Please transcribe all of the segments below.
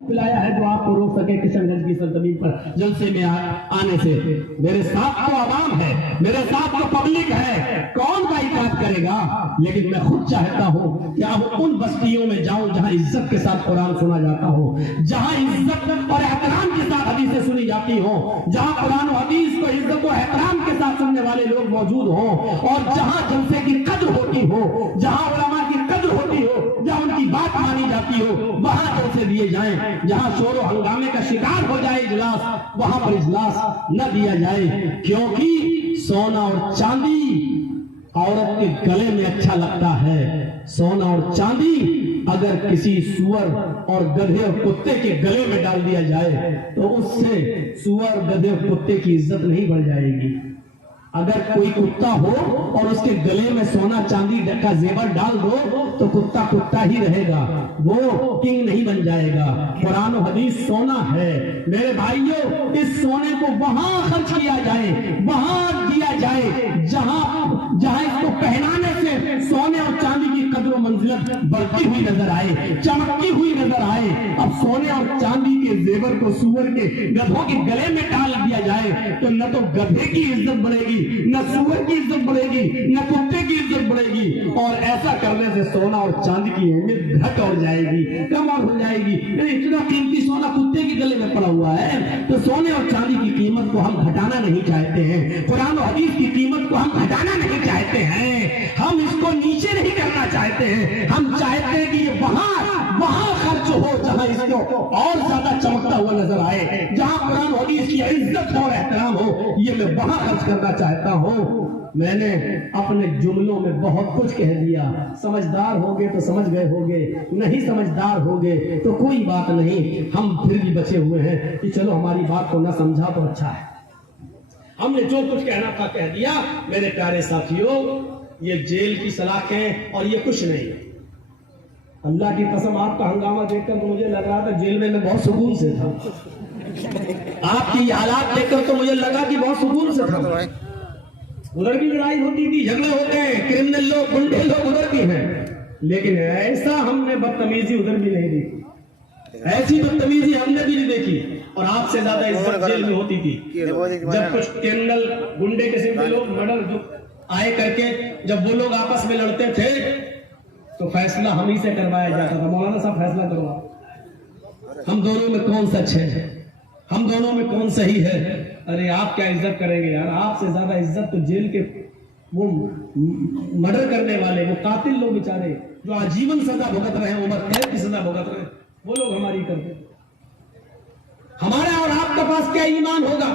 पिलाया है जो आपको रोक सके किशनगंज की सरजमीन पर जलसे में आने से। मेरे साथ तो आवाम है, मेरे साथ तो पब्लिक है, कौन बाइकाट करेगा? लेकिन मैं खुद चाहता हूँ कि अब उन बस्तियों में जाऊं जहां इज्जत के साथ कुरान सुना जाता हो, जहां इज्जत और एहतराम के साथ हदीसें सुनी जाती हो, जहां कुरान और हदीस को इज्जत और एहतराम के साथ सुनने वाले लोग मौजूद हो, और जहां जलसे की कद्र होती हो, जहां उलमा की कद्र होती हो, जहां उनकी बात मानी जाती हो, वहां जलसे दिए जाएं। जहां शोर हंगामे का शिकार हो जाए इजलास, वहां पर इजलास न दिया जाए, क्योंकि सोना और चांदी औरत के गले में अच्छा लगता है। सोना और चांदी अगर किसी सुअर और गधे और कुत्ते के गले में डाल दिया जाए तो उससे सुअर, गधे और कुत्ते की इज्जत नहीं बढ़ जाएगी। अगर कोई कुत्ता हो और उसके गले में सोना चांदी का जेवर डाल दो तो कुत्ता कुत्ता ही रहेगा, वो किंग नहीं बन जाएगा। कुरान और हदीस सोना है मेरे भाइयों, इस सोने को वहां खर्च किया जाए, वहां दिया जाए जहां इसको पहनाने से सोने और चांदी की कद्र और मंजिलत बढ़ती हुई नजर आए, चमकती हुई नजर आए। अब सोने और चांदी के जेवर को सुअर के, गधों के गले में डाल दिया जाए तो न तो गधे की इज्जत बढ़ेगी, न सुअर की इज्जत बढ़ेगी, न कुत्ते की इज्जत बढ़ेगी, और ऐसा करने से सोना और चांदी की अहमियत घट हो जाएगी, कम और हो जाएगी। इतना कीमती सोना कुत्ते के गले में पड़ा हुआ है, तो सोने और चांदी की कीमत को हम घटाना नहीं चाहते हैं, कुरान और हदीस की कीमत को हम घटाना नहीं चाहते हैं, हम इसको नीचे नहीं करना चाहते हैं। हम चाहते हैं कि ये वहां खर्च हो जहां इसको और ज्यादा चमकता हुआ नजर आए, जहां कुरान और हदीस की इज्जत और एहतराम हो, ये मैं वहां खर्च करना चाहता हूं। मैंने अपने जुमलों में बहुत कुछ कह दिया, समझदार होगे तो समझ गए होगे, नहीं समझदार होगे तो कोई बात नहीं, हम फिर भी बचे हुए हैं कि चलो हमारी बात को ना समझा तो अच्छा है। हमने जो कुछ कहना था कह दिया। मेरे प्यारे साथियों, ये जेल की सलाखें और ये कुछ नहीं। अल्लाह की कसम, आपका हंगामा देखकर तो मुझे लग रहा था जेल में मैं बहुत सुकून से था। आपकी हालात देखकर तो मुझे लगा कि बहुत सुकून से था। उधर भी लड़ाई होती थी, झगड़े होते हैं, क्रिमिनल लोग, गुंडे लोग उधर भी हैं, लेकिन ऐसा हमने बदतमीजी उधर भी नहीं देखी, ऐसी बदतमीजी हमने भी नहीं देखी। और आपसे ज्यादा इज्जत जेल में होती थी जब कुछ क्रिमिनल, गुंडे किस्म के लोग मर्डर जो आए करके, जब वो लोग आपस में लड़ते थे तो फैसला हम ही से करवाया जाता था। मौलाना साहब फैसला करवा, हम दोनों में कौन सच है, हम दोनों में कौन सही है। अरे आप क्या इज्जत करेंगे यार, आपसे ज्यादा इज्जत तो जेल के वो मर्डर करने वाले, वो कातिल लोग बेचारे जो आजीवन सजा भुगत रहे हैं, उम्र कैद की सजा भुगत रहे हैं, वो लोग हमारी करते। हमारा और आपका पास क्या ईमान होगा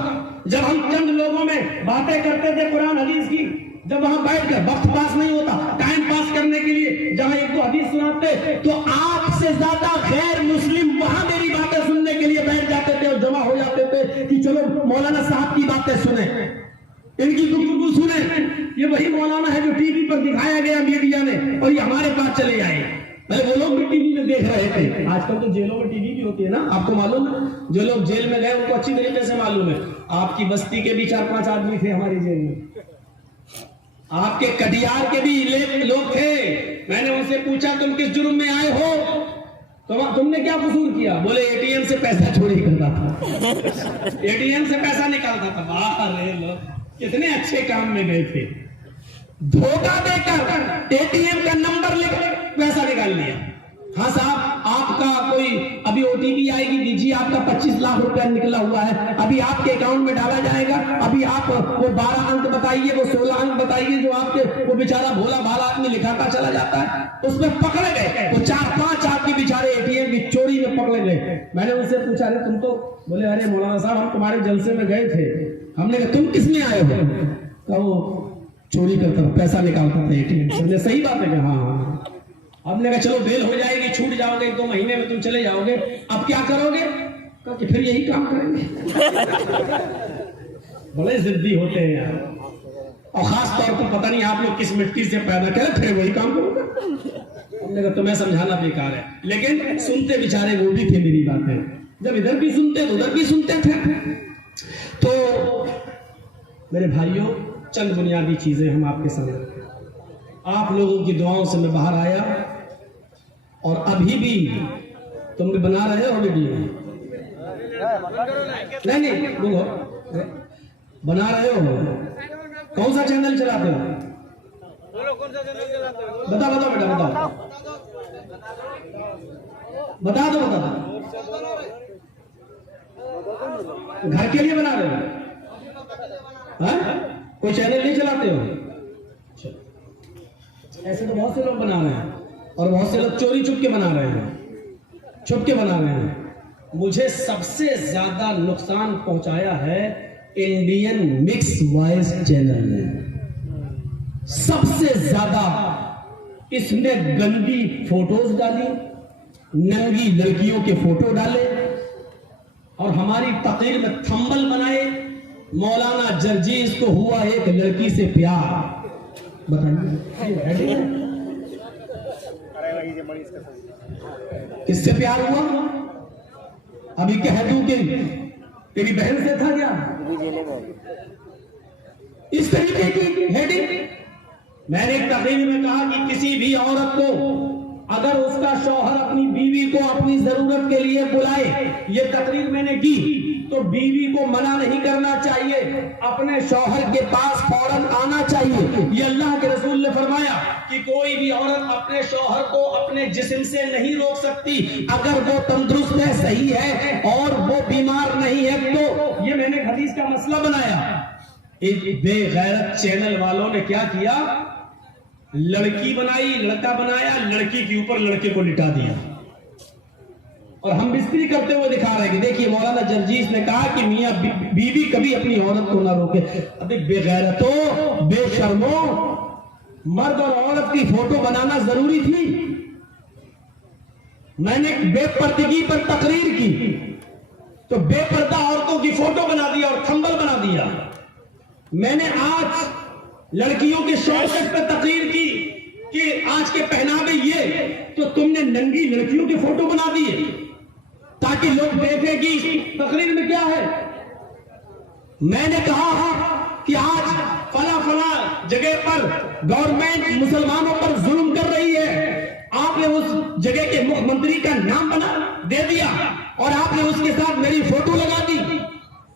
जब हम चंद लोगों में बातें करते थे कुरान हदीस की, जब वहां बैठकर वक्त पास नहीं होता, टाइम पास करने के लिए जहां एक दो हदीस सुनाते तो आपसे ज्यादा गैर मुस्लिम वहां मेरी बातें सुनने के लिए बैठ जाते थे और जमा हो जाते थे कि चलो मौलाना साहब की बातें सुने, इनकी गुफ्तगू सुने। ये वही मौलाना है जो टीवी पर दिखाया गया मीडिया ने, और ये हमारे पास चले आए। वो लोग भी टीवी में देख रहे थे। आजकल तो जेलों में टीवी भी होती है ना, आपको मालूम है? जो लोग जेल में गए उनको अच्छी तरीके से मालूम है। आपकी बस्ती के भी 4-5 आदमी थे हमारी जेल में, आपके कटियार के भी लोग थे। मैंने उनसे पूछा तुम किस जुर्म में आए हो, तुमने क्या कसूर किया? बोले एटीएम से पैसा चोरी करता था, एटीएम से पैसा निकालता था। वाह, लोग कितने अच्छे काम में गए थे, धोखा देकर एटीएम का नंबर लेकर पैसा निकाल लिया। हाँ साहब, आपका कोई अभी ओटीपी आएगी, दीजिए, आपका 25 लाख रुपया निकला हुआ है, अभी आपके अकाउंट में डाला जाएगा। अभी आप वो 12 अंक बताइए, वो 16 अंक बताइए जो आपके, वो बेचारा भोला भाला आदमी लिखाता चला जाता है, उसमें पकड़े गए। वो 4-5 आदमी बेचारे एटीएम की चोरी में पकड़े गए। मैंने उनसे पूछा, अरे तुम तो, बोले अरे मौलाना साहब हम तुम्हारे जलसे में गए थे। हमने कहा तुम किस में आए हो? तो वो चोरी करता था, पैसा निकालता था एटीएम से। सही बात है? हाँ। हमने कहा चलो बेल हो जाएगी, छूट जाओगे, 1-2 महीने में तुम चले जाओगे, अब क्या करोगे? कहा कि फिर यही काम करेंगे। बड़े जिद्दी होते हैं यार, और खास तौर पर पता नहीं आप लोग किस मिट्टी से पैदा करे, फिर वही काम करोगे। हमने कहा तुम्हें समझाना बेकार है, लेकिन सुनते बेचारे वो भी थे मेरी बातें, जब इधर भी सुनते तो उधर भी सुनते थे। तो मेरे भाइयों, चंद बुनियादी चीजें हम आपके सामने, आप लोगों की दुआओं से मैं बाहर आया, और अभी भी तुम भी बना रहे हो वीडियो? नहीं रुको, बना रहे हो? कौन सा चैनल चलाते हो? बताओ बेटा, बता दो। घर के लिए बना रहे हो? कोई चैनल नहीं चलाते हो? ऐसे तो बहुत से लोग बना रहे हैं, और बहुत से लोग चोरी छुप के बना रहे हैं, मुझे सबसे ज्यादा नुकसान पहुंचाया है इंडियन मिक्स वॉइस चैनल ने। सबसे ज्यादा इसने गंदी फोटोज डाली, नंगी लड़कियों के फोटो डाले, और हमारी तकरीर में थंबल बनाए। मौलाना जर्जीस को हुआ एक लड़की से प्यार। बताइए किससे प्यार हुआ? अभी कह दूं कि तेरी बहन से था क्या? इस तरीके की हेडिंग। मैंने एक तकरीर में कहा कि किसी भी औरत को अगर उसका शौहर अपनी बीवी को अपनी जरूरत के लिए बुलाए, ये तकरीर मैंने की, तो बीवी को मना नहीं करना चाहिए, अपने शौहर के पास फौरन आना चाहिए। ये अल्लाह के रसूल ने फरमाया कि कोई भी औरत अपने शौहर को अपने जिस्म से नहीं रोक सकती अगर वो तंदुरुस्त है, सही है और वो बीमार नहीं है। तो ये मैंने हदीस का मसला बनाया। एक बेगैरत चैनल वालों ने क्या किया? लड़की बनाई, लड़का बनाया, लड़की के ऊपर लड़के को लिटा दिया, और हम बिस्त्री करते हुए दिखा रहे हैं कि देखिए मौलाना जर्जीस ने कहा कि मियां बीवी कभी अपनी औरत को ना रोके। अबे बेगैरतों, बेशर्मों, मर्द और औरत की फोटो बनाना जरूरी थी? मैंने बेपर्दगी पर तकरीर की तो बेपर्दा औरतों की फोटो बना दिया और थंबल बना दिया। मैंने आज लड़कियों के शौकत पर तकरीर की कि आज के पहनावे ये, तो तुमने नंगी लड़कियों के फोटो बना दिए ताकि लोग देखें कि तकरीर में क्या है। मैंने कहा कि आज फला जगह पर गवर्नमेंट मुसलमानों पर जुल्म कर रही है, आपने उस जगह के मुख्यमंत्री का नाम बना दे दिया और आपने उसके साथ मेरी फोटो लगा दी।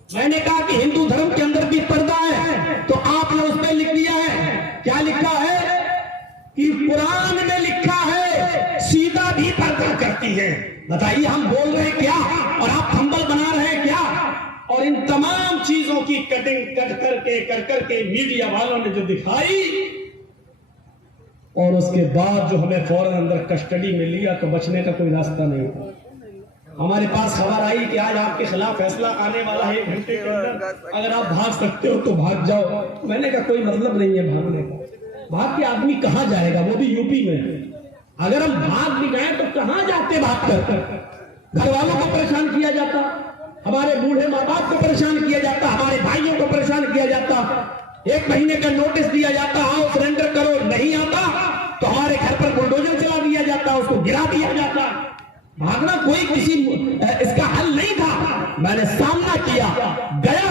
मैंने कहा कि हिंदू धर्म के अंदर भी पर्दा है, तो आपने उस पर लिख दिया है, क्या लिखा है कि कुरान में लिखा है सीता भी पर्दा करती है। बताइए हम बोल रहे हैं क्या और आप थंबल बना रहे हैं क्या? और इन तमाम चीजों की कटिंग कर करके मीडिया वालों ने जो दिखाई, और उसके बाद जो हमें फौरन अंदर कस्टडी में लिया, तो बचने का कोई रास्ता नहीं था। हमारे पास खबर आई कि आज आपके खिलाफ फैसला आने वाला है 1 घंटे के अंदर, अगर आप भाग सकते हो तो भाग जाओ। मैंने कहा कोई मतलब नहीं है भागने का, भाग के आदमी कहां जाएगा, वो भी यूपी में। अगर हम भाग भी गए तो कहां जाते भाग कर? घर वालों को परेशान किया जाता, हमारे बूढ़े माँ बाप को परेशान किया जाता, हमारे भाइयों को परेशान किया जाता, 1 महीने का नोटिस दिया जाता, आओ सरेंडर करो, नहीं आता तो हमारे घर पर बुलडोजर चला दिया जाता, उसको गिरा दिया जाता। भागना कोई किसी इसका हल नहीं था। मैंने सामना किया, गया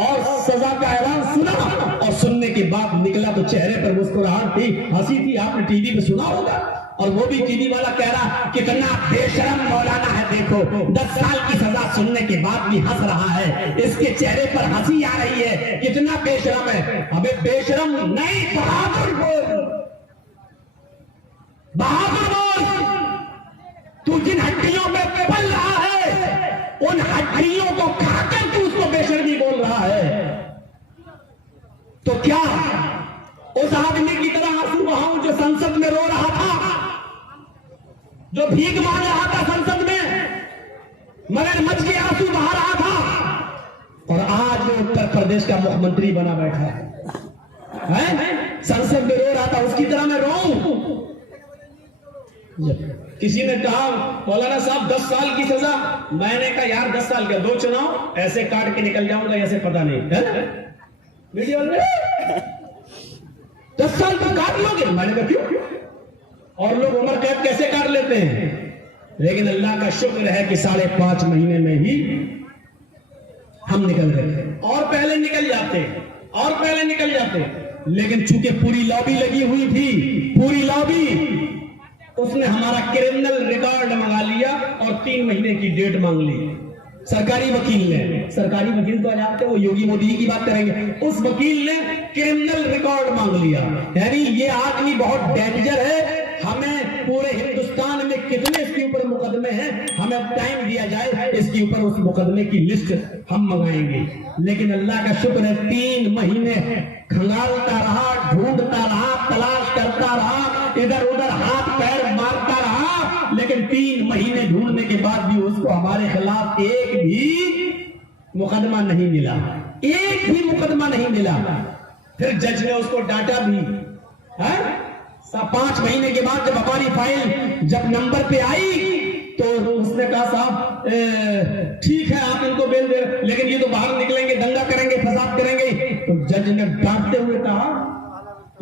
और सजा का ऐलान सुना, और सुनने के बाद निकला तो चेहरे पर मुस्कुराहट थी, हंसी थी। आपने टीवी पे सुना होगा, और वो भी टीवी वाला कह रहा कितना बेशरम मौलाना है, देखो 10 साल की सजा सुनने के बाद भी हंस रहा है, इसके चेहरे पर हंसी आ रही है, कितना बेशरम है। अबे बेशरम नहीं, बहादुर बोल, बहादुर बोल। तू जिन हड्डियों में पल रहा है, उन हड्डियों को खाकर तू उसको बेशर्मी बोल रहा है। तो क्या उस आदमी की तरह आंसू बहाऊं जो संसद में रो रहा था, जो भीख मांग रहा था संसद में, मगर मच के आंसू बहा रहा था, और आज वो उत्तर प्रदेश का मुख्यमंत्री बना बैठा है, संसद में रो रहा था, उसकी तरह मैं रोऊं? किसी ने कहा मौलाना साहब 10 साल की सजा, मैंने कहा यार 10 साल का 2 चुनाव ऐसे काट के निकल जाऊंगा, ऐसे पता नहीं है? मीडिया वाले 10 साल तो काट लोगे? मैंने कहा क्यों? और लोग उम्र कैद कैसे काट लेते हैं? लेकिन अल्लाह का शुक्र है कि 5.5 महीने में ही हम निकल रहे, और पहले निकल जाते, लेकिन चूंकि पूरी लॉबी लगी हुई थी, पूरी लॉबी, उसने हमारा क्रिमिनल रिकॉर्ड मंगा लिया और 3 महीने की डेट मांग ली। सरकारी वकील ने, सरकारी वकील तो जानते वो योगी मोदी की बात करेंगे, उस वकील ने क्रिमिनल रिकॉर्ड मांग लिया। यानी ये आदमी बहुत डेंजर है, हमें पूरे हिंदुस्तान में कितने इसके ऊपर मुकदमे हैं, हमें टाइम दिया जाए, इसके ऊपर उस मुकदमे की लिस्ट हम मंगाएंगे। लेकिन अल्लाह का शुक्र है 3 महीने खंगालता रहा, ढूंढता रहा, तलाश करता रहा, इधर उधर हाथ पैर मारता रहा, लेकिन 3 महीने ढूंढने के बाद भी उसको हमारे खिलाफ एक भी मुकदमा नहीं मिला, एक भी मुकदमा नहीं मिला। फिर जज ने उसको डांटा भी है। 5 महीने के बाद जब हमारी फाइल जब नंबर पे आई तो उसने कहा साहब ठीक है आप इनको बेल दे, लेकिन ये तो बाहर निकलेंगे, दंगा करेंगे, फसाद करेंगे। तो जज ने डांटते हुए कहा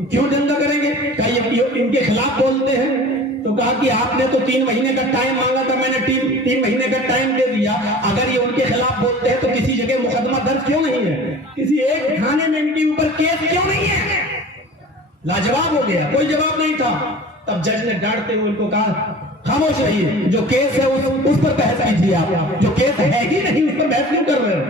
क्यों दंगा करेंगे, कहा ये इनके खिलाफ बोलते हैं। तो कहा कि आपने तो 3 महीने का टाइम मांगा था, मैंने 3 महीने का टाइम दे दिया, अगर ये उनके खिलाफ बोलते हैं तो किसी जगह मुकदमा दर्ज क्यों नहीं है, किसी एक थाने में इनके ऊपर केस क्यों नहीं है। लाजवाब हो गया, कोई जवाब नहीं था। तब जज ने डांटते हुए उनको कहा खामोश रहिए, जो केस है उस पर बहस कीजिए, आप जो केस है ही नहीं उस पर बहस क्यों कर रहे हो।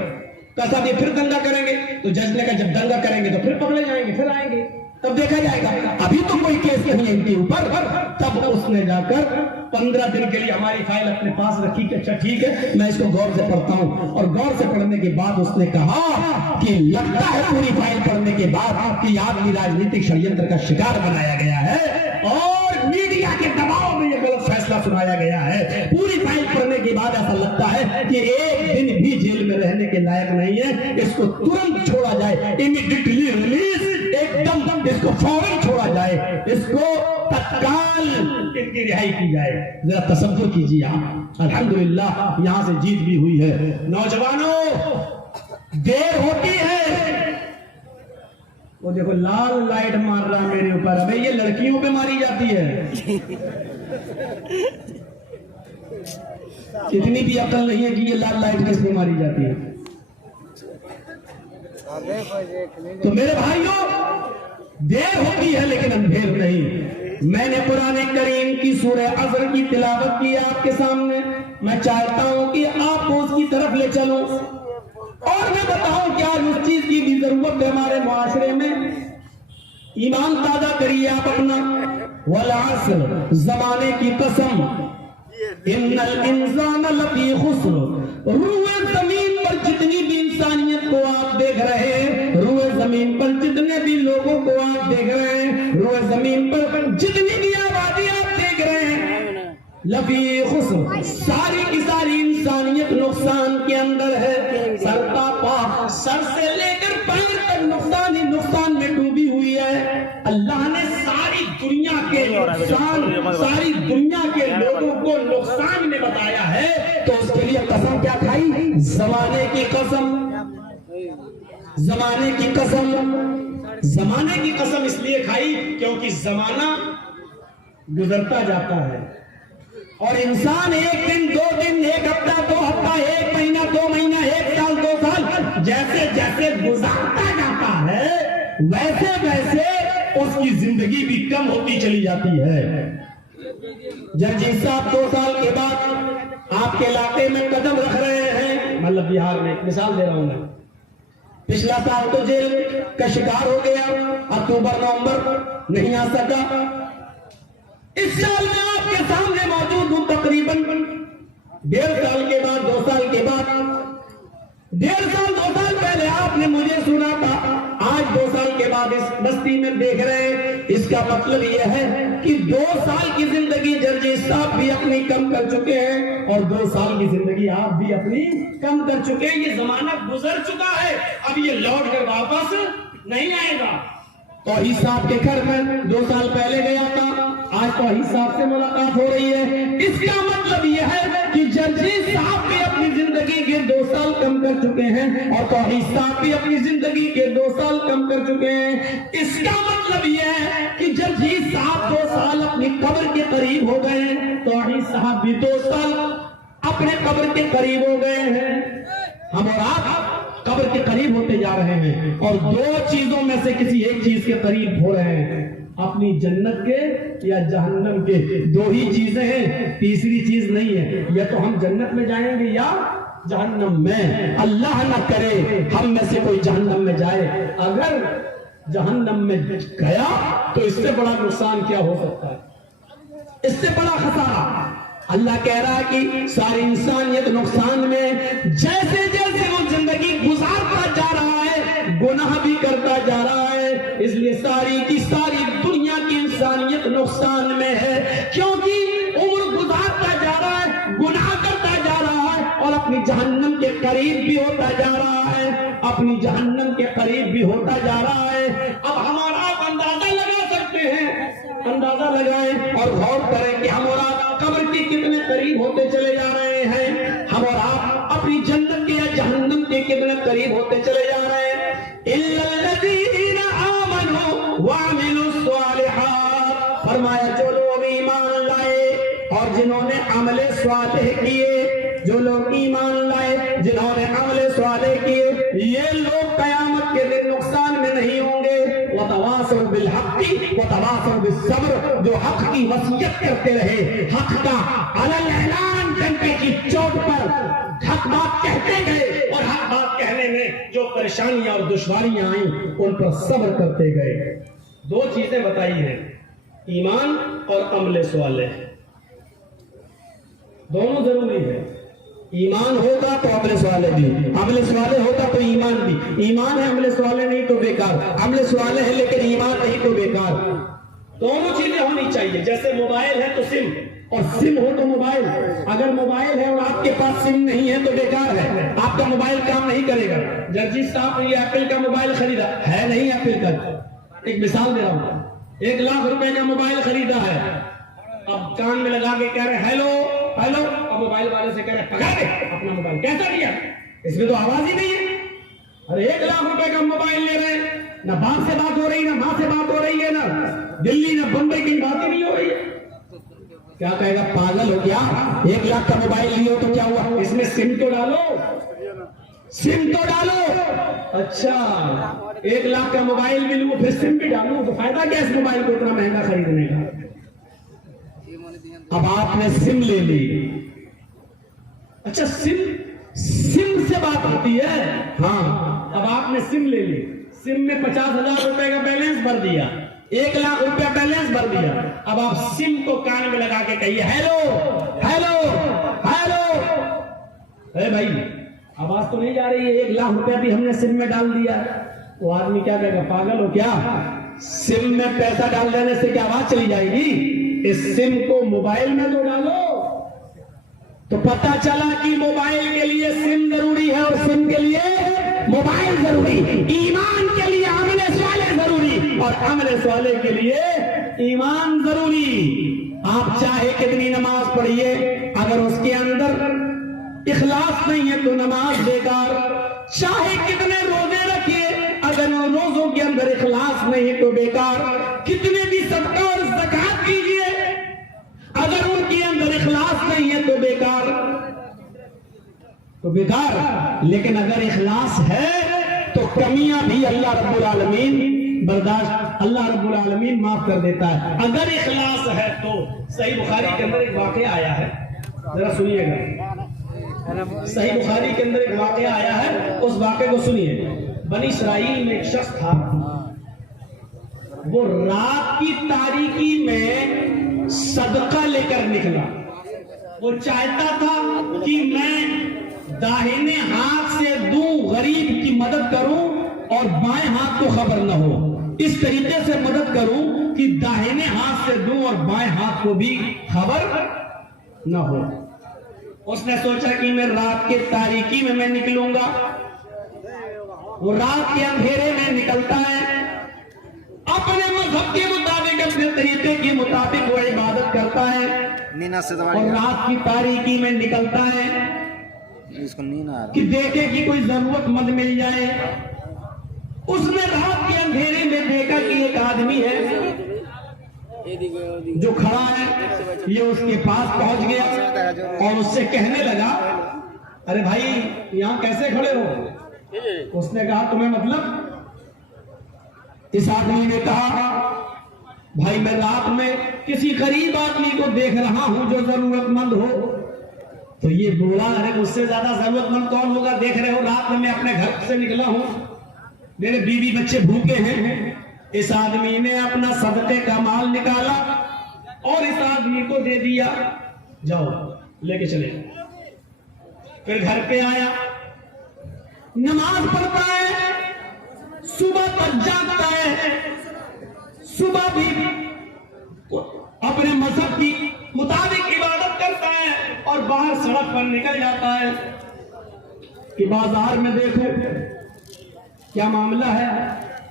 कहा ये फिर दंगा करेंगे, तो जज ने कहा जब दंगा करेंगे तो फिर पकड़े जाएंगे, फिर आएंगे, तब देखा जाएगा, अभी तो कोई केस नहीं है इनके ऊपर। तब उसने जाकर 15 दिन के लिए हमारी फाइल अपने पास रखी कि अच्छा ठीक है मैं इसको गौर से पढ़ता हूं। और गौर से पढ़ने के बाद उसने कहा कि लगता है पूरी फाइल पढ़ने के बाद कि आदमी राजनीतिक षड्यंत्र का शिकार बनाया गया है और मीडिया के दबाव में यह गलत फैसला सुनाया गया है। पूरी फाइल पढ़ने के बाद ऐसा लगता है कि एक दिन भी जेल में रहने के लायक नहीं है, इसको तुरंत छोड़ा जाए, इमीडिएटली रिलीज, एकदम इसको फौरन छोड़ा जाए, इसको तत्काल इनकी रिहाई की जाए। जरा तसव्वुर कीजिए आप, अल्हम्दुलिल्लाह यहां से जीत भी हुई है। नौजवानों देर होती है, वो देखो लाल लाइट मार रहा मेरे ऊपर, अबे ये लड़कियों पे मारी जाती है, इतनी भी अकल नहीं है कि ये लाल लाइट किस पे मारी जाती है। तो मेरे भाइयों देर होती है लेकिन अंधेर नहीं। मैंने कुरान करीम की सूरह असर की तिलावत की आपके सामने, मैं चाहता हूं कि आपको उसकी तरफ ले चलूं और मैं बताऊं क्या उस चीज की भी जरूरत है हमारे मुआशरे में। ईमान ताजा करिए आप अपना। वल अस्र, जमाने की कसम, इन्नल इंसान लफी खुस्र, रूए जमीन पर जितनी भी इंसानियत को आप देख रहे हैं, रूए जमीन पर जितने भी लोगों को आप देख रहे हैं, रूए जमीन पर जितनी भी आबादी आप देख रहे हैं, लफी खुस्र, सारी की सारी इंसानियत नुकसान के अंदर है। सरता पा सर से लेकर पैर तक नुकसान ही नुकसान में डूबी हुई है। अल्लाह ने सारी दुनिया के नुकसान, सारी दुनिया के लोगों को नुकसान में बताया है, तो उसके लिए कसम क्या खाई, जमाने की कसम, जमाने की कसम, जमाने की कसम इसलिए खाई क्योंकि जमाना गुजरता जाता है और इंसान एक दिन, 2 दिन, 1 हफ्ता, 2 हफ्ता, 1 महीना, 2 महीना, 1 साल, 2 साल जैसे जैसे गुजारता जाता है वैसे वैसे उसकी जिंदगी भी कम होती चली जाती है। जर्जी साहब 2 साल के बाद आपके इलाके में कदम रख रहे हैं, मतलब बिहार में, मिसाल दे रहा हूं मैं, पिछला साल तो जेल का शिकार हो गया, अक्टूबर नवंबर नहीं आ सका। इस साल में आपके सामने मौजूद हूं तकरीबन 1.5 साल के बाद, 2 साल के बाद, 1.5 साल 2 साल पहले आपने मुझे सुना था, आज 2 साल के बाद इस बस्ती में देख रहे हैं। इसका मतलब यह है कि 2 साल की जिंदगी जर्जी साहब भी अपनी कम कर चुके हैं और 2 साल की जिंदगी आप भी अपनी कम कर चुके हैं। ये जमाना गुजर चुका है, अब ये लौट कर वापस नहीं आएगा। तौहीद साहब के घर में 2 साल पहले गया था, आज तौहीद साहब से मुलाकात हो रही है। इसका मतलब यह है कि जर्जी साहब भी अपनी जिंदगी के 2 साल कम कर चुके हैं और तौहीद साहब भी अपनी जिंदगी के 2 साल कम कर चुके हैं। इसका मतलब यह है कि जर्जी साहब 2 साल अपनी कब्र के करीब हो गए हैं, तौहीद साहब भी 2 साल अपने कब्र के करीब हो गए हैं। हम और आप कब्र के करीब होते जा रहे हैं और 2 चीजों में से किसी एक चीज के करीब हो रहे हैं। अपनी जन्नत के या जहन्नम के, दो ही चीजें हैं, तीसरी चीज नहीं है। या तो हम जन्नत में जाएंगे या जहन्नम में। अल्लाह न करे हम में से कोई जहन्नम में जाए। अगर जहन्नम में गया तो इससे बड़ा नुकसान क्या हो सकता है, इससे बड़ा खसारा। अल्लाह कह रहा है कि सारी इंसानियत नुकसान में, जैसे जैसे वो जिंदगी गुजारता जा रहा है गुनाह भी करता जा रहा है। इसलिए सारी की सारी दुनिया की इंसानियत नुकसान में है, क्योंकि उम्र गुजारता जा रहा है, गुनाह करता जा रहा है और अपनी जहन्नम के करीब भी होता जा रहा है, अपनी जहन्नम के करीब भी होता जा रहा है। अब हमारा आप अंदाजा लगा सकते हैं, अंदाजा लगाएं और गौर करें कि हम और आप कब्र के कितने करीब होते चले जा रहे हैं। हम और आप अपनी जन्नत के या जहन्नम के कितने करीब होते चले जा रहे हैं। इल्लल्लज़ीना आमनू व अमिलुस्सालिहात, फरमाया जो लोग ईमान लाए और जिन्होंने अमले स्वालिह किए, जो लोग ईमान लाए जिन्होंने अमले स्वालिह किए, ये लोग कयामत के दिन नुकसान में नहीं होंगे। वतवासौ बिल हक़्क़ि वतवासौ बिस सब्र, जो हक की वसीयत करते रहे, हक का अलल ऐलान करके की चोट पर हक बात कहते गए और हक बात कहने में जो परेशानियां और दुश्वारियां आई उन पर सब्र करते गए। दो चीजें बताई हैं, ईमान और अमले स्वालिह, दोनों जरूरी है। ईमान होगा तो अमले स्वालिह भी, अमले स्वालिह होगा तो ईमान भी। ईमान है अमले स्वालिह नहीं तो बेकार, अमले स्वालिह है लेकिन ईमान नहीं तो बेकार। दोनों चीजें होनी चाहिए। जैसे मोबाइल है तो सिम, और सिम हो तो मोबाइल। अगर मोबाइल है और आपके पास सिम नहीं है तो बेकार है, आपका मोबाइल काम नहीं करेगा। जगजीत साहब ये एप्पल का मोबाइल खरीदा है, नहीं एप्पल का, एक मिसाल दे रहा हूं, 1 लाख रुपए का मोबाइल खरीदा है। अब कान में लगा के कह रहे हेलो हेलो, अब मोबाइल वाले से कह रहे पकड़ दे अपना मोबाइल, कैसा दिया, इसमें तो आवाज ही नहीं है। अरे 1 लाख रुपए का मोबाइल ले रहे हैं, ना बाप से बात हो रही, ना माँ से बात हो रही है, ना दिल्ली ना बम्बई की बात ही नहीं हो रही है। क्या कहेगा, पागल हो क्या, 1 लाख का मोबाइल लियो तो क्या हुआ, इसमें सिम तो डालो, सिम तो डालो। अच्छा 1 लाख का मोबाइल भी लूं फिर सिम भी डालूं तो फायदा क्या इस मोबाइल को इतना महंगा खरीदने का। अब आपने सिम ले ली, अच्छा सिम से बात होती है, हाँ। अब आपने सिम ले ली, सिम में 50,000 रुपए का बैलेंस भर दिया, 1 लाख रुपया बैलेंस भर दिया। अब आप सिम को कान में लगा के कहिए हेलो हेलो हेलो, अरे भाई आवाज तो नहीं जा रही है, 1 लाख रुपया भी हमने सिम में डाल दिया। वो आदमी क्या कहेगा, पागल हो क्या, सिम में पैसा डाल देने से क्या आवाज चली जाएगी, इस सिम को मोबाइल में तो डालो। तो पता चला कि मोबाइल के लिए सिम जरूरी है और सिम के लिए मोबाइल जरूरी, ईमान के लिए अमले स्वालिह जरूरी और अमले स्वालिह के लिए ईमान जरूरी। आप चाहे कितनी नमाज पढ़िए, अगर उसके अंदर इखलास नहीं है तो नमाज बेकार। चाहे कितने रोजे रखिए, अगर उन रोजों के अंदर इखलास नहीं है तो बेकार। कितने भी सदका और ज़कात कीजिए, अगर उनके अंदर इखलास नहीं है तो बेकार, तो बेकार। लेकिन अगर इखलास है तो कमियां भी अल्लाह रब्बुल आलमीन बर्दाश्त, अल्लाह रब्बुल आलमीन माफ कर देता है अगर इखलास है तो। सही बुखारी के अंदर एक वाकया आया है, जरा सुनिएगा। सही बुखारी के अंदर एक वाकया आया है, उस वाकये को सुनिए। बनी इस्राइल में एक शख्स था, वो रात की तारीकी में सदका लेकर निकला। वो चाहता था कि मैं दाहिने हाथ से दूं, गरीब की मदद करूं और बाएं हाथ को खबर न हो, इस तरीके से मदद करूं कि दाहिने हाथ से दूं और बाएं हाथ को भी खबर न हो। उसने सोचा कि मैं रात के तारीकी में मैं निकलूंगा। वो रात के अंधेरे में निकलता है, अपने मजहब के मुताबिक, अपने तरीके के मुताबिक वो इबादत करता है और रात की तारीकी में निकलता है कि देखे कि कोई जरूरतमंद मिल जाए। उसने रात के अंधेरे में देखा कि एक आदमी है जो खड़ा है, ये उसके पास पहुंच गया और उससे कहने लगा, अरे भाई यहाँ कैसे खड़े हो। उसने कहा तुम्हें मतलब। इस आदमी ने कहा भाई मैं रात में किसी गरीब आदमी को देख रहा हूं जो जरूरतमंद हो। तो ये बूढ़ा, अरे मुझसे ज्यादा जरूरतमंद कौन होगा? देख रहे हो रात में मैं अपने घर से निकला हूं, मेरे बीवी बच्चे भूखे हैं। इस आदमी ने अपना सदके का माल निकाला और इस आदमी को दे दिया, जाओ लेके चले। फिर घर पे आया, नमाज पढ़ता है, सुबह तक जागता है, सुबह भी अपने मजहब की मुताबिक इबादत करता है और बाहर सड़क पर निकल जाता है कि बाजार में देखो क्या मामला है।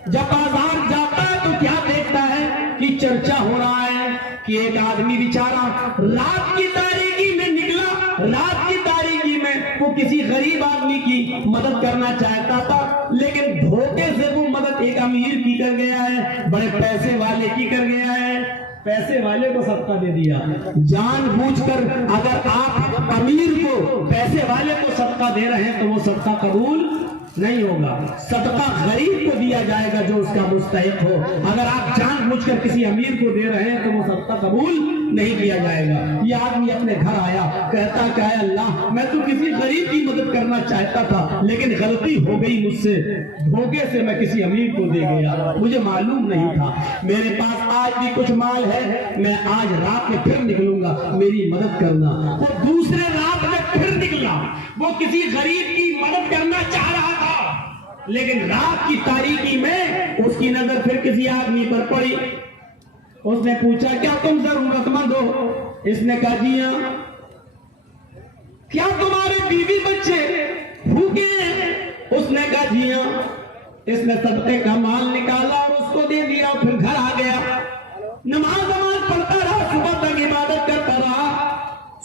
जब बाजार जाता है तो क्या देखता है कि चर्चा हो रहा है कि एक आदमी बेचारा रात की तारीकी में निकला, रात की तारीकी में वो किसी गरीब आदमी की मदद करना चाहता था, लेकिन धोखे से वो मदद एक अमीर की कर गया है, बड़े पैसे वाले की कर गया है, पैसे वाले को सदका दे दिया। जानबूझकर अगर आप अमीर को, पैसे वाले को सदका दे रहे हैं तो वो सदका कबूल नहीं होगा। सदका गरीब को दिया जाएगा जो उसका मुस्तहिक हो। अगर आप जानबूझकर किसी अमीर को दे रहे हैं तो वो सदका कबूल नहीं किया जाएगा। ये आदमी अपने घर आया, कहता क्या है, अल्लाह मैं तो किसी गरीब की मदद करना चाहता था, लेकिन गलती हो गई मुझसे, धोखे से मैं किसी अमीर को दे गया, मुझे मालूम नहीं था। मेरे पास आज भी कुछ माल है, मैं आज रात में फिर निकलूंगा, मेरी मदद करना। वो दूसरे रात में फिर निकला, वो किसी गरीब की मदद करना चाह रहा था, लेकिन रात की तारीकी में उसकी नजर फिर किसी आदमी पर पड़ी। उसने पूछा क्या तुम जरूरतमंद हो? इसने कहा जी हां। क्या तुम्हारे बीवी बच्चे भूखे हैं? उसने कहा जी हां। इसने सदके का माल निकाला और उसको दे दिया, फिर घर आ गया, नमाज पढ़ता रहा, सुबह तक इबादत करता रहा।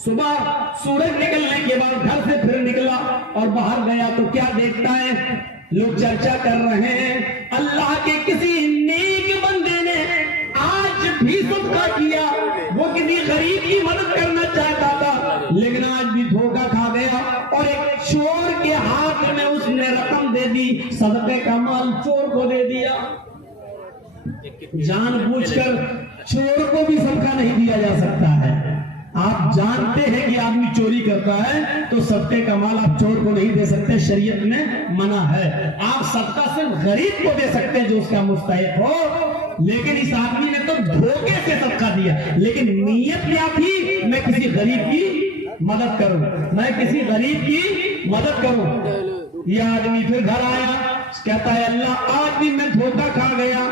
सुबह सूरज निकलने के बाद घर से फिर निकला और बाहर गया तो क्या देखता है, लोग चर्चा कर रहे हैं अल्लाह के किसी नेक बंदे ने आज भी सदका किया। वो किसी गरीब की मदद करना चाहता था, लेकिन आज भी धोखा खा गया और एक चोर के हाथ में उसने रकम दे दी, सदके का माल चोर को दे दिया। जानबूझकर चोर को भी सदका नहीं दिया जा सकता है। आप जानते हैं कि आदमी चोरी करता है तो सदके का माल आप चोर को नहीं दे सकते, शरीयत में मना है। आप सदका सिर्फ गरीब को दे सकते हैं जो उसका मुस्तहिक हो। लेकिन इस आदमी ने तो धोखे से सदका दिया, लेकिन नीयत क्या थी, मैं किसी गरीब की मदद करूं, मैं किसी गरीब की मदद करूं। यह आदमी फिर घर आया, कहता है अल्लाह आज भी मैं धोखा खा गया,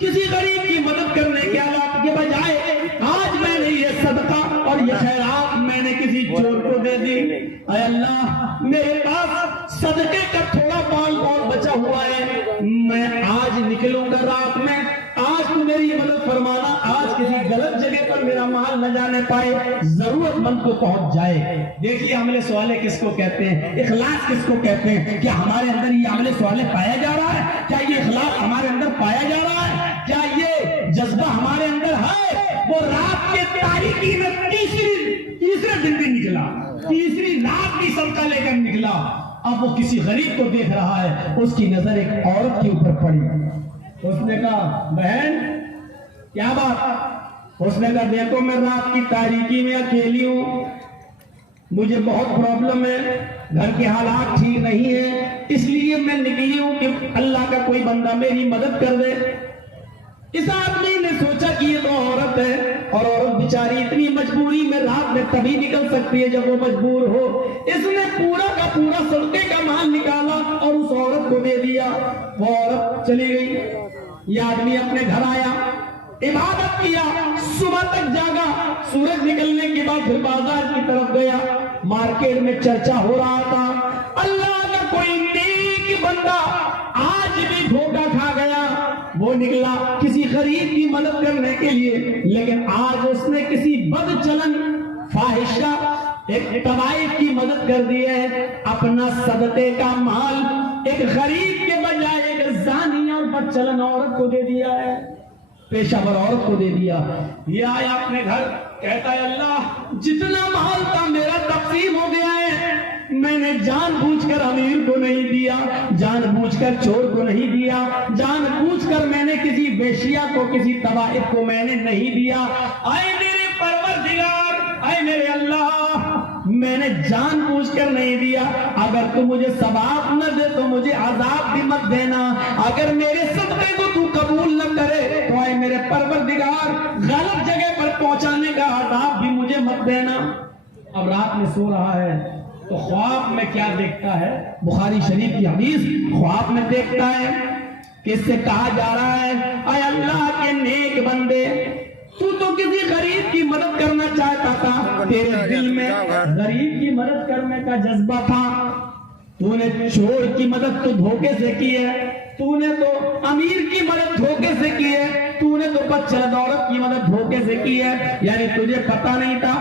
किसी गरीब की मदद करने के बजाय आज मैंने ये सदका और ये खैरात मैंने किसी चोर को दे दी। अय अल्लाह मेरे पास सदके का थोड़ा माल और बचा हुआ है, मैं आज निकलूंगा रात में, आज तू मेरी मदद फरमाना, आज किसी गलत जगह पर मेरा माल न जाने पाए, जरूरतमंद को पहुंच जाए। देखिए अमले स्वाले किसको कहते हैं, इखलास किसको कहते हैं। क्या हमारे अंदर ये अमले स्वाले पाया जा रहा है? क्या ये इखलास हमारे अंदर पाया जा रहा है? क्या ये जज्बा हमारे अंदर है? वो रात के तारीकी में तीसरे दिन भी निकला, तीसरी रात भी सदका लेकर निकला। अब वो किसी गरीब को देख रहा है, उसकी नजर एक औरत के ऊपर पड़ी। उसने कहा बहन क्या बात? उसने कहा देखो मैं रात की तारीकी में अकेली हूं, मुझे बहुत प्रॉब्लम है, घर के हालात ठीक नहीं है, इसलिए मैं निकली हूं कि अल्लाह का कोई बंदा मेरी मदद कर दे। इस आदमी ने सोचा कि ये तो औरत है और औरत बेचारी इतनी मजबूरी में रात में तभी निकल सकती है जब वो मजबूर हो। इसने पूरा का पूरा सदके का माल निकाला और उस औरत को दे दिया। वो औरत चली गई। ये आदमी अपने घर आया, इबादत किया, सुबह तक जागा, सूरज निकलने के बाद फिर बाजार की तरफ गया। मार्केट में चर्चा हो रहा था अल्लाह का कोई नेक बंदा आज भी धोखा खा गया। वो निकला किसी गरीब की मदद करने के लिए, लेकिन आज उसने किसी बदचलन फाहिशा एक तवाइफ की मदद कर दी है। अपना सदके का माल एक गरीब के बजाय एक जानी और बदचलन औरत को दे दिया है, पेशावर औरत को दे दिया। ये आया अपने घर, कहता है अल्लाह जितना माल था मेरा तकसीम हो गया है, मैंने जानबूझकर अमीर को नहीं दिया, जानबूझकर चोर को नहीं दिया, जानबूझकर मैंने किसी वेश्या को, किसी तवाइफ को मैंने नहीं दिया। आए मेरे परवरदिगार, आए मेरे अल्लाह, मैंने जानबूझकर नहीं दिया। अगर तू मुझे सवाब न दे तो मुझे अजाब भी मत देना। अगर मेरे सदक़े को तू कबूल न करे तो आए मेरे परवरदिगार, गलत जगह पर पहुंचाने का अजाब भी मुझे मत देना। अब रात में सो रहा है तो ख्वाब में क्या देखता है? बुखारी शरीफ की हदीस, ख्वाब में देखता है कि इससे कहा जा रहा है, अय अल्लाह के नेक बंदे, तू तो किसी गरीब की मदद करना चाहता था, तेरे दिल में गरीब की मदद करने का जज्बा था। तूने चोर की मदद तो धोखे से की है, तूने तो अमीर की मदद धोखे से की है, तूने तो बदचलत औरत की मदद धोखे से की है। यानी तुझे पता नहीं था,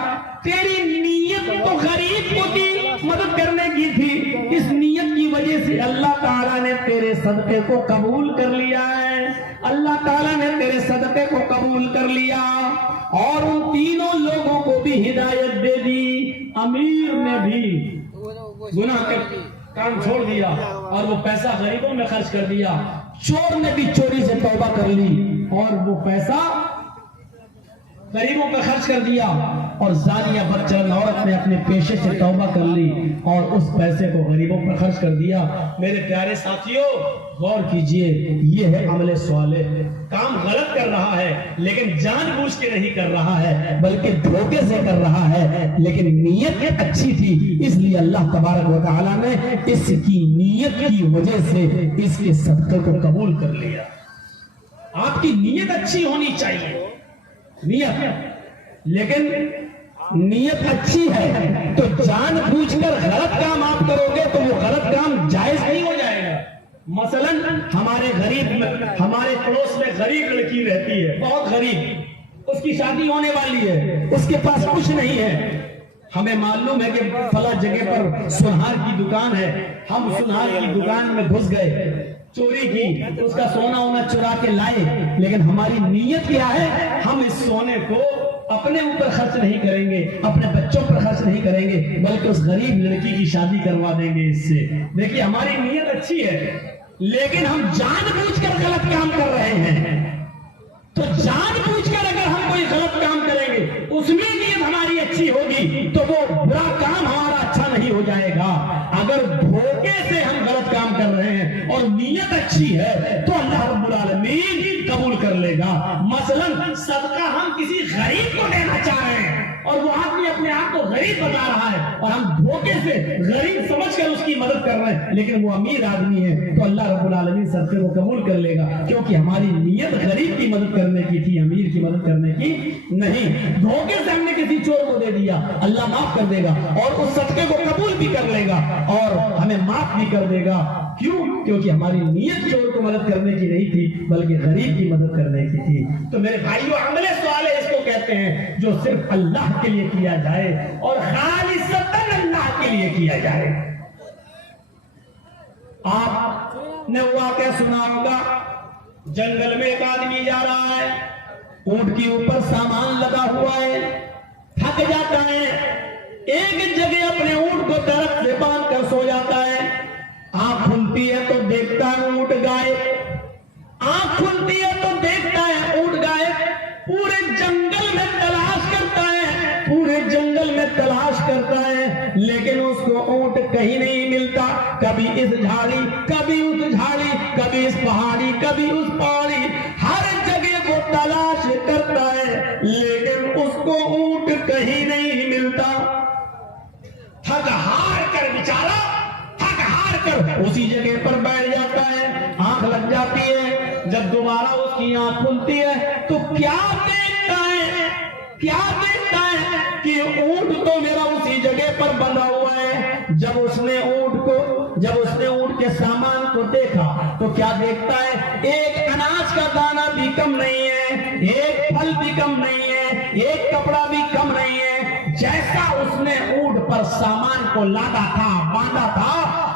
तेरी नीयत तो गरीब को की मदद करने की थी। इस नीयत की वजह से अल्लाह ताला ने तेरे सदक़े को कबूल कर लिया है। अल्लाह ताला ने तेरे सदक़े को कबूल कर लिया और उन तीनों लोगों को भी हिदायत दे दी। अमीर ने भी गुनाह के काम छोड़ दिया और वो पैसा गरीबों में खर्च कर दिया। चोर ने भी चोरी से तौबा कर ली और वो पैसा गरीबों पर खर्च कर दिया। और जानिया बदचलन औरत ने अपने पेशे से तौबा कर ली और उस पैसे को गरीबों पर खर्च कर दिया। मेरे प्यारे साथियों, गौर कीजिए, ये है अमले स्वाले। काम गलत कर रहा है लेकिन जानबूझ के नहीं कर रहा है, बल्कि धोखे से कर रहा है, लेकिन नीयत अच्छी थी, इसलिए अल्लाह तबारक व तआला ने इसकी नीयत की वजह से इसके सदक़े को कबूल कर लिया। आपकी नीयत अच्छी होनी चाहिए, नीयत, लेकिन नीयत अच्छी है तो जानबूझकर गलत काम आप करोगे तो वो गलत काम जायज नहीं हो जाएगा। मसलन हमारे हमारे पड़ोस में गरीब लड़की रहती है, बहुत गरीब, उसकी शादी होने वाली है, उसके पास कुछ नहीं है। हमें मालूम है कि फला जगह पर सुनार की दुकान है, हम सुनार की दुकान में घुस गए, चोरी की, उसका सोना वोना चुरा के लाए, लेकिन हमारी नीयत क्या है? हम इस सोने को अपने ऊपर खर्च नहीं करेंगे, अपने बच्चों पर खर्च नहीं करेंगे, बल्कि उस गरीब लड़की की शादी करवा देंगे इससे। देखिए, हमारी नीयत अच्छी है लेकिन हम जानबूझकर गलत काम कर रहे हैं। तो जानबूझकर अगर हम कोई गलत काम करेंगे, उसमें नीयत हमारी अच्छी होगी तो वो बुरा काम हमारा अच्छा नहीं हो जाएगा। अगर धोखे से हम गलत काम कर रहे हैं और नीयत अच्छी है तो अल्लाह रब्बुल आलमीन कबूल कर लेगा। मसलन सदका हम किसी गरीब को देना चाह रहे हैं और वो आदमी अपने आप को गरीब बता रहा है और हम धोखे से गरीब समझकर उसकी मदद कर रहे हैं, लेकिन वो अमीर आदमी है, तो अल्लाह रब्बुल आलमीन सदके को कबूल कर लेगा, क्योंकि हमारी नीयत गरीब की मदद करने की थी, अमीर की मदद करने की नहीं। धोखे से हमने किसी चोर को दे दिया, अल्लाह माफ कर देगा और उस सदके को कबूल भी कर लेगा और हमें माफ भी कर देगा। क्यों? क्योंकि हमारी नीयत चोर को मदद करने की नहीं थी, बल्कि गरीब की मदद करने की थी। तो मेरे भाइयों, अमले स्वाले इसको कहते हैं जो सिर्फ अल्लाह के लिए किया जाए और खालिसतन अल्लाह के लिए किया जाए। आपने वाक़या सुना होगा, जंगल में एक आदमी जा रहा है, ऊंट के ऊपर सामान लगा हुआ है, थक जाता है, एक जगह अपने ऊंट को दरख्त से बांध कर सो जाता है। आंख खुलती है तो देखता है ऊंट गायब, आंख खुलती है तो देखता है ऊंट गायब। पूरे जंगल में तलाश करता है, पूरे जंगल में तलाश करता है, लेकिन उसको ऊंट कहीं नहीं मिलता। कभी इस झाड़ी, कभी उस झाड़ी, कभी इस पहाड़ी, कभी उस पहाड़ी, हर जगह वो तलाश करता है, लेकिन उसको ऊंट कहीं नहीं मिलता। थक हार कर बेचारा, थक हार कर उसी जगह पर बैठ जाता है, आंख लग जाती है। जब दोबारा उसकी आंख खुलती है तो क्या देखता है? क्या देखता है कि ऊंट तो मेरा उसी जगह पर बंधा हुआ है। जब उसने ऊंट के सामान को देखा तो क्या देखता है? एक अनाज का दाना भी कम नहीं है, एक फल भी कम नहीं है, एक कपड़ा भी कम नहीं है। जैसा उसने ऊंट पर सामान को लादा था, बांधा था,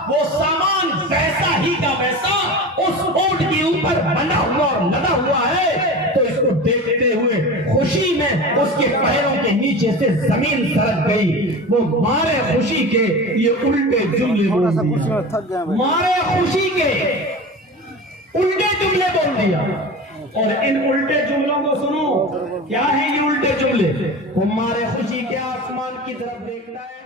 वो सामान वैसा ही का वैसा उस ऊंट के ऊपर बंधा हुआ और लदा हुआ है। तो इसको देखते हुए खुशी में उसके पैरों के नीचे से जमीन सरक गई। वो मारे खुशी के ये उल्टे जुमले बोल दिया, मारे खुशी के उल्टे जुमले बोल दिया। और इन उल्टे जुमलों को सुनो, क्या है ये उल्टे जुमले? वो मारे खुशी के आसमान की तरफ देखता है।